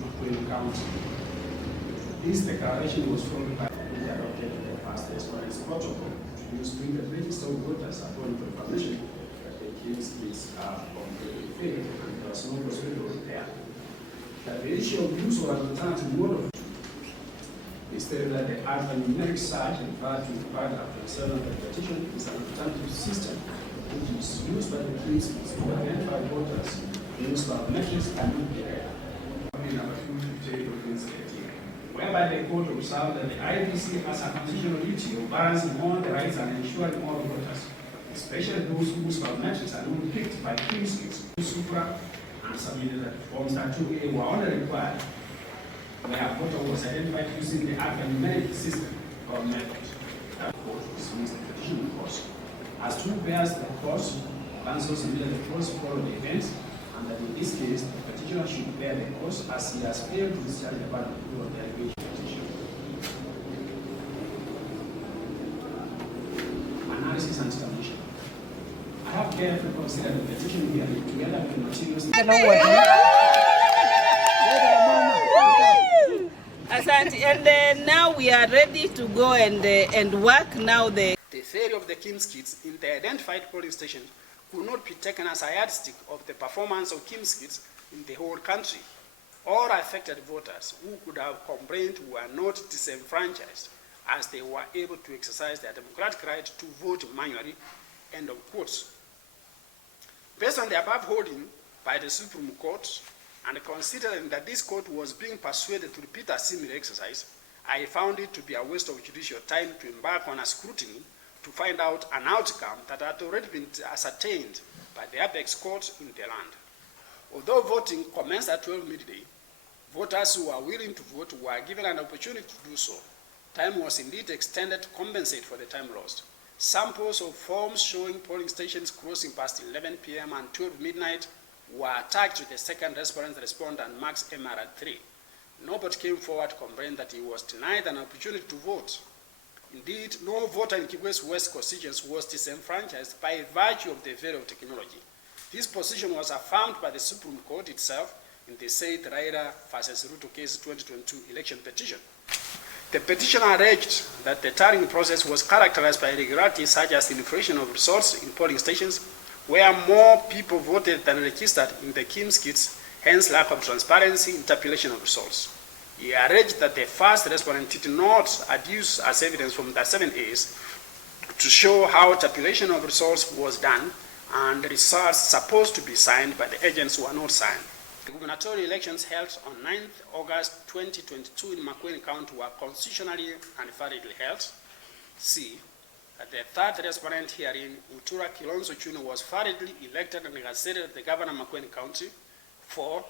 Makueni County. This declaration was followed by the adopted the past response protocol used to the register of voters upon confirmation that the case is completely failed and there was no possibility of repair. That the issue of use of an alternative mode of stated that the alphanumeric search referred to paragraph 7 of the petition is an alternative system which is used by the police to identify voters used by metrics and not the area. Number 258 of this whereby the court observed that the IEBC has a constitutional duty of balancing all the rights and ensuring all voters, especially those whose biometrics are not picked by King's Supra and submitted that forms that 2A were only required where a voter was identified using the alphanumeric system or method. That court dismissed the petition, of course. As two bears the course, counsel submitted the first follow the events, and that in this case, the petitioner should bear the course as he has failed to discharge the burden of the allegation petition. Analysis and determination. I have carefully considered the petition here together with the materials. And now we are ready to go and work now. The theory of the Kim's kids in the identified polling station could not be taken as a yardstick of the performance of Kim's kids in the whole country. All affected voters who could have complained were not disenfranchised as they were able to exercise their democratic right to vote manually. End of quotes. Based on the above holding by the Supreme Court, and considering that this court was being persuaded to repeat a similar exercise, I found it to be a waste of judicial time to embark on a scrutiny to find out an outcome that had already been ascertained by the apex court in the land. Although voting commenced at 12 midday, voters who were willing to vote were given an opportunity to do so. Time was indeed extended to compensate for the time lost. Samples of forms showing polling stations closing past 11 p.m. and 12 midnight were attached to the second respondent, Max MR at 3. Nobody came forward to complain that he was denied an opportunity to vote. Indeed, no voter in Kibwezi West constituency was disenfranchised by virtue of the veil of technology. This position was affirmed by the Supreme Court itself in the said Raila versus Ruto case 2022 election petition. The petitioner alleged that the tallying process was characterized by irregularities such as inflation of results in polling stations, where more people voted than registered in the Kim's kits, hence lack of transparency in tabulation of results. He alleged that the first respondent did not adduce as evidence from the 7 A's to show how tabulation of results was done, and the results supposed to be signed by the agents who are not signed. The gubernatorial elections held on 9th August 2022 in Makueni County were constitutionally and validly held. C. That the third respondent herein, Mutula Kilonzo Junior, was validly elected and gazetted as the governor of Makueni County. 4.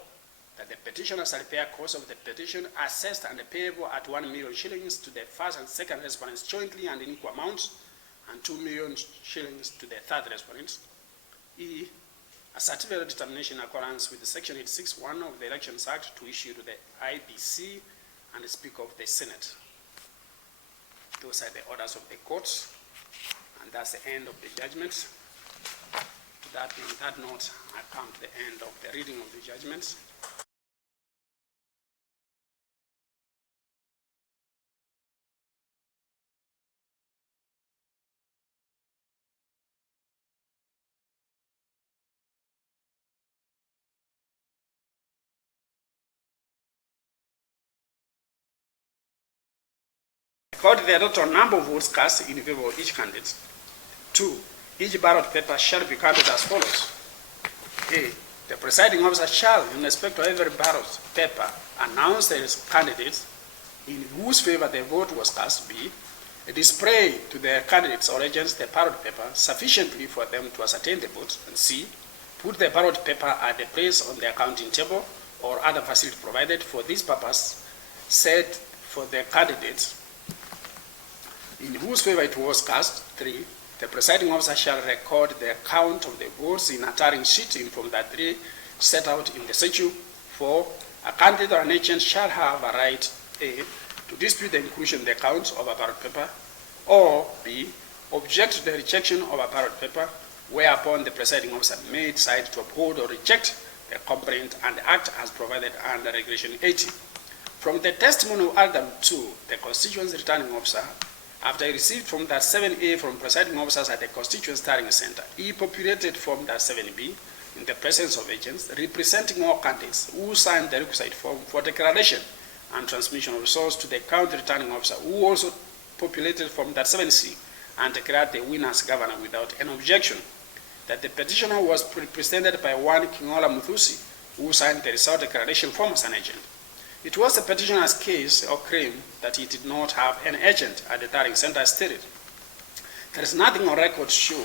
That the petitioner shall pay a cost of the petition assessed and payable at 1 million shillings to the first and second respondents jointly and in equal amounts, and 2 million shillings to the third respondent. E. A certificate of determination in accordance with the Section 861 of the Elections Act to issue to the IEBC and the Speaker of the Senate. Those are the orders of the courts, and that's the end of the judgment. On that note, I come to the end of the reading of the judgments. Record the total number of votes cast in favor of each candidate. 2. 2, each ballot paper shall be counted as follows. A, the presiding officer shall, in respect to every ballot paper, announce the candidates in whose favor the vote was cast. B, display to the candidates or agents the ballot paper sufficiently for them to ascertain the vote. And C, put the ballot paper at the place on the counting table or other facility provided for this purpose, set for the candidates in whose favor it was cast. 3, the presiding officer shall record the count of the votes in a tallying sheet in Form 3 set out in the statute. 4, a candidate or an agent shall have a right, A, to dispute the inclusion in the count of a ballot paper, or B, object to the rejection of a ballot paper, whereupon the presiding officer may decide to uphold or reject the complaint and act as provided under Regulation 80. From the testimony of Item 2, the constituency returning officer, after he received Form 7A from presiding officers at the constituency tallying center, he populated Form 7B in the presence of agents representing all candidates who signed the requisite form for declaration and transmission of results to the county returning officer, who also populated Form 7C and declared the winner as governor without any objection. That the petitioner was represented by one Kingola Muthusi, who signed the result declaration form as an agent. It was the petitioner's case or claim that he did not have an agent at the tallying center as stated. There is nothing on record to show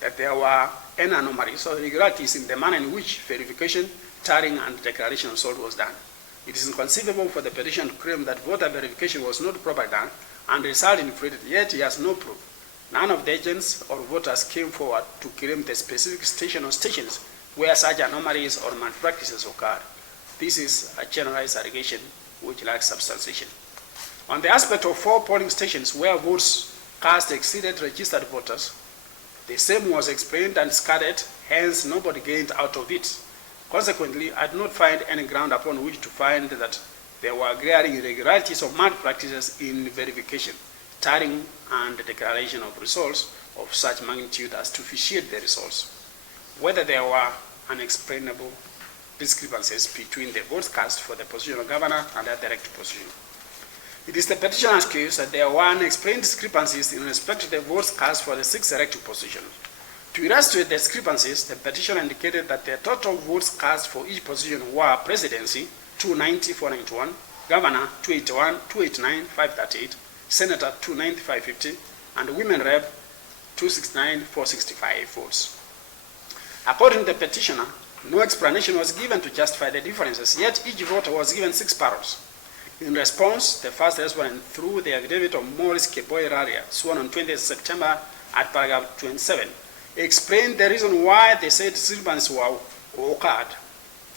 that there were any anomalies or irregularities in the manner in which verification, tallying, and declaration of result was done. It is inconceivable for the petitioner to claim that voter verification was not properly done and the result inflated, yet he has no proof. None of the agents or voters came forward to claim the specific station or stations where such anomalies or malpractices occurred. This is a generalized allegation which lacks substantiation. On the aspect of 4 polling stations where votes cast exceeded registered voters, the same was explained and discarded, hence nobody gained out of it. Consequently, I do not find any ground upon which to find that there were glaring irregularities or malpractices in verification, tallying, and the declaration of results of such magnitude as to vitiate the results. Whether there were unexplainable discrepancies between the votes cast for the position of governor and the direct position. It is the petitioner's case that there were unexplained discrepancies in respect to the votes cast for the 6 elected positions. To illustrate the discrepancies, the petitioner indicated that the total votes cast for each position were presidency 290, 491, governor 281, 289, 538, senator 290, 550, and women rep 269, 465 votes. According to the petitioner, no explanation was given to justify the differences, yet each voter was given 6 paroles. In response, the first respondent, through the affidavit of Morris Keboy-Raria, sworn on 20th September at paragraph 27, explained the reason why the said discrepancies were occurred.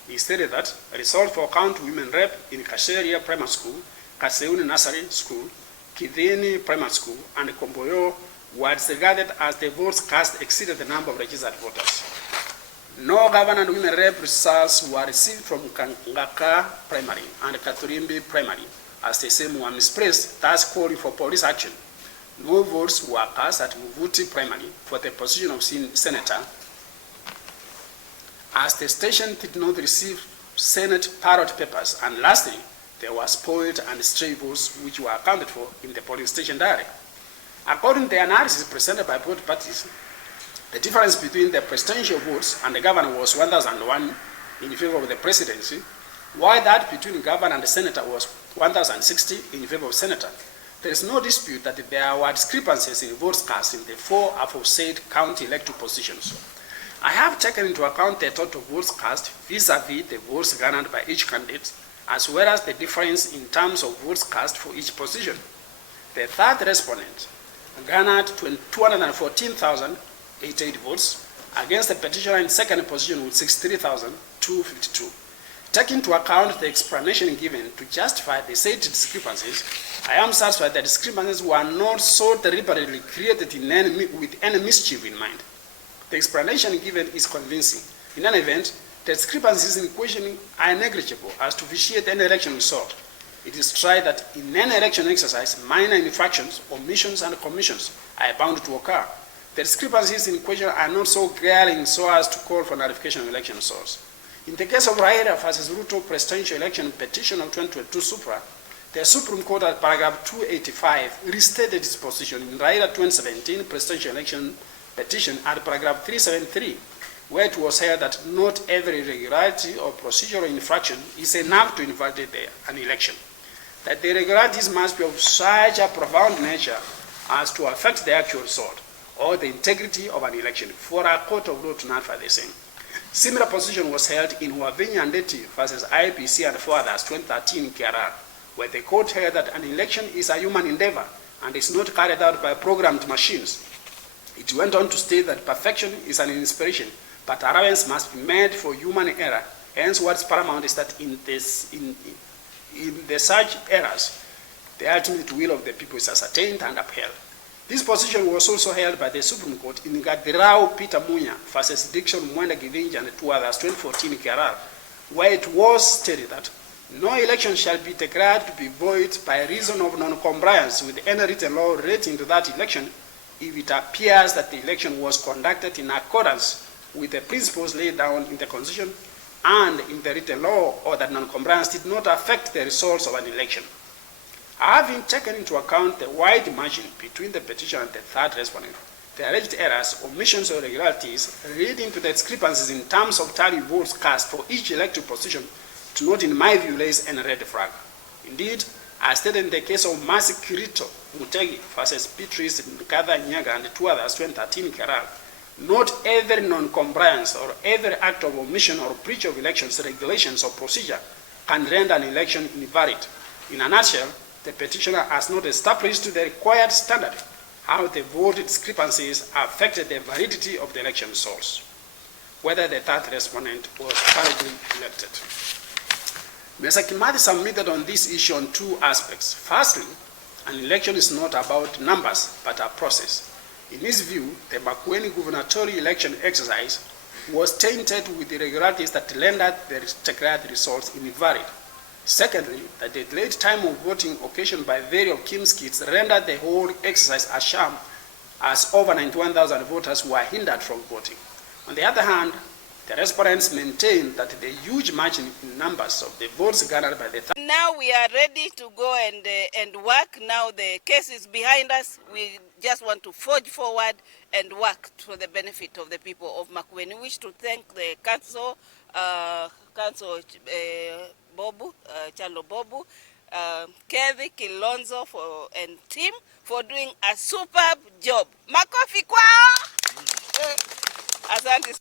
He stated that a result for count women rep in Kasheria Primary School, Kaseuni Nursery School, Kidhini Primary School, and Komboyo were disregarded as the votes cast exceeded the number of registered voters. No governor and women rep results were received from Kangaka Primary and Katurimbi Primary, as the same were misplaced, thus calling for police action. No votes were cast at Muvuti Primary for the position of senator, as the station did not receive Senate ballot papers, and lastly, there were spoiled and stray votes which were accounted for in the polling station diary. According to the analysis presented by both parties, the difference between the presidential votes and the governor was 1,001 in favor of the presidency, while that between the governor and the senator was 1,060 in favor of senator. There is no dispute that there were discrepancies in votes cast in the 4 aforesaid county elected positions. I have taken into account the total votes cast vis-a-vis the votes garnered by each candidate, as well as the difference in terms of votes cast for each position. The third respondent garnered 214,088 votes against the petitioner in second position with 63,252. Taking into account the explanation given to justify the said discrepancies, I am satisfied that discrepancies were not so deliberately created with any mischief in mind. The explanation given is convincing. In any event, the discrepancies in question are negligible as to vitiate any election result. It is tried that in any election exercise, minor infractions, omissions, and commissions are bound to occur. The discrepancies in question are not so glaring so as to call for nullification of election results. In the case of Raila versus Ruto presidential election petition of 2022 Supra, the Supreme Court at paragraph 285 restated its position in Raila 2017 presidential election petition at paragraph 373, where it was held that not every irregularity or procedural infraction is enough to invalidate an election, that the irregularities must be of such a profound nature as to affect the actual result or the integrity of an election for a court of law to nullify the same. Similar position was held in Wavinya and Ndeti versus IEBC and 4 others, 2013 KRR, where the court held that an election is a human endeavor and is not carried out by programmed machines. It went on to state that perfection is an inspiration, but allowance must be made for human error. Hence, what's paramount is that in the such errors, the ultimate will of the people is ascertained and upheld. This position was also held by the Supreme Court in Gadirao Peter Munya versus Dickson Mwenda Givinja and 2 others, 2014 KRR, where it was stated that no election shall be declared to be void by reason of non-compliance with any written law relating to that election if it appears that the election was conducted in accordance with the principles laid down in the Constitution and in the written law, or that non-compliance did not affect the results of an election. Having taken into account the wide margin between the petition and the third respondent, the alleged errors, omissions, or irregularities leading to the discrepancies in terms of tally votes cast for each elective position do not, in my view, raise any red flag. Indeed, as stated in the case of Mercy Kirito Mutegi versus Beatrice Nkatha Nyaga and 2 others, 2013 KRR, not every non-compliance or every act of omission or breach of elections regulations or procedure can render an election invalid. In a nutshell, the petitioner has not established to the required standard how the vote discrepancies affected the validity of the election results, whether the third respondent was validly elected. Mr. Kimathi submitted on this issue on 2 aspects. Firstly, an election is not about numbers, but a process. In his view, the Makueni Gubernatorial election exercise was tainted with irregularities that rendered the declared results invalid. Secondly, the delayed time of voting occasioned by various Kim's kits rendered the whole exercise a sham, as over 91,000 voters were hindered from voting. On the other hand, the respondents maintained that the huge margin in numbers of the votes garnered by the Now we are ready to go and work. Now the case is behind us. We just want to forge forward and work for the benefit of the people of Makueni. We wish to thank the council, Bobu, Chalo Bobu, Kevi Kilonzo and team for doing a superb job. Makofi kwao! Asante.